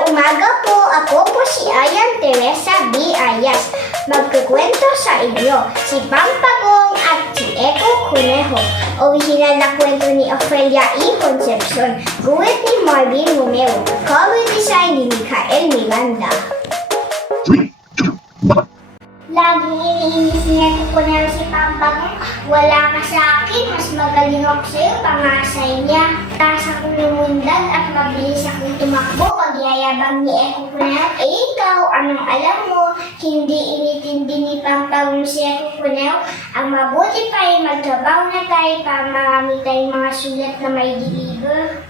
Magandang umaga po. Ako po si Ayan Teresa B. Ayas. Magkukwento sa inyo si Pampagong at si Eko Conejo. Original na kwento ni Ofelia E. Concepcion. Guhit ni Marvin Romeo. Cover design ni Michael Miranda. Laging iniinis niya ko na si Pampagong. Wala ka sa akin, mas magaling ako sa'yo, pangasay niya. Taas akong lumundag at mabilis akong tumakbo. Pagyayabang ni Eko Conejo, ikaw, anong alam mo? Hindi initindi ni Pampagong si Eko Conejo. Ang mabuti pa ay magtrabaho na tayo para marami tayong mga sulat na may deliver.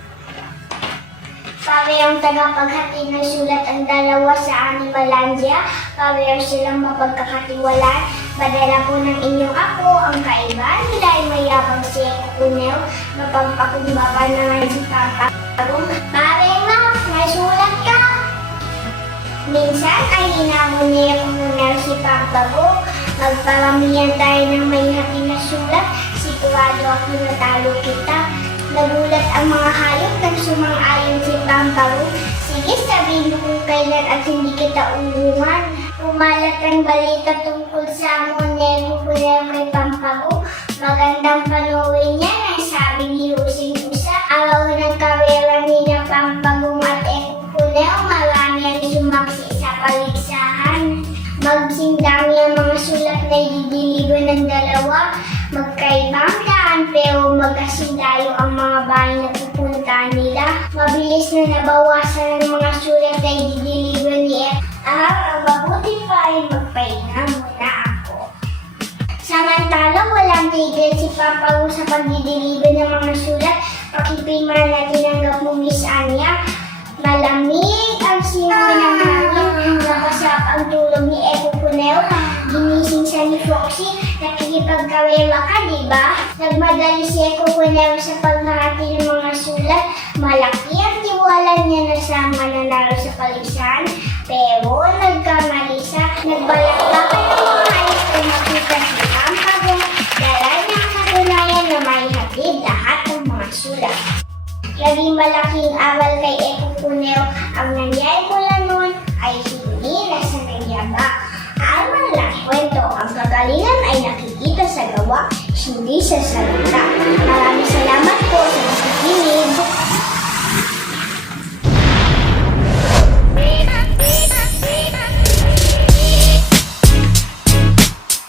Parehong tagapaghati ng sulat ang dalawa sa Animalandia. Pareho silang mapagkakatiwalaan. Padala po ng inyong ako, ang kaibahan nila ay mayabang si Eko Conejo. Mapagpakumbaba na ngayon si Pampagong. Pareng na, may sulat ka! Minsan ay hinamon ni Eko Conejo si Pampagong. Magparamihan tayo ng may hati na sulat. Sigurado ako natalo kita. Nagulat ang mga hayop nang sumang-ayon si Pampagong. Sige, sabihin mo kung kailan at hindi kita uungan. Pumalat ang balita tungkol sa amon ni Eko Conejo kay Pampagong. Magandang panoorin niya ang sabi ni Husing Usa. Araw ng karera ni na Pampagong at Eko Conejo, marami ang sumaksi sa paligsahan. Magsindami ang mga sulat na i-deliver ng dalawa. Magkaibang daan pero magkasindayo ang mga bahay na pupuntahan nila. Mabilis na nabawasan ang mga sulat na i-deliver ni Eko. Ang mabuti pa ay magpahinga muna ako. Samantala, walang tigil si Pampagong sa pag-deliver ng mga sulat. Pakipima na tinanggap mo, Miss Anya. Malamig ang simoy ng hangin. Nakasap ang tulog ni Eko Conejo. Ginising siya ni Foxy. Nakikipagkarera ka, di ba? Nagmadali si Eko Conejo sa paghahati ng mga sulat. Malaki ang tiwala niya na sa mananalo sa paligsahan. Pero nagkamali siya. Nagbalakbakan ng mga ayos kung makita si Pampagong. Dala niya ang katunayan na may hatid lahat ng mga sulat. Naging malaking aral kay Eko Conejo. Ang nangyari mula noon ay hindi na sa nagyaba. Ang malaking kwento, ang kagalingan ay nakikita sa gawa, hindi sa salita. Maraming salamat po sa pakikinig.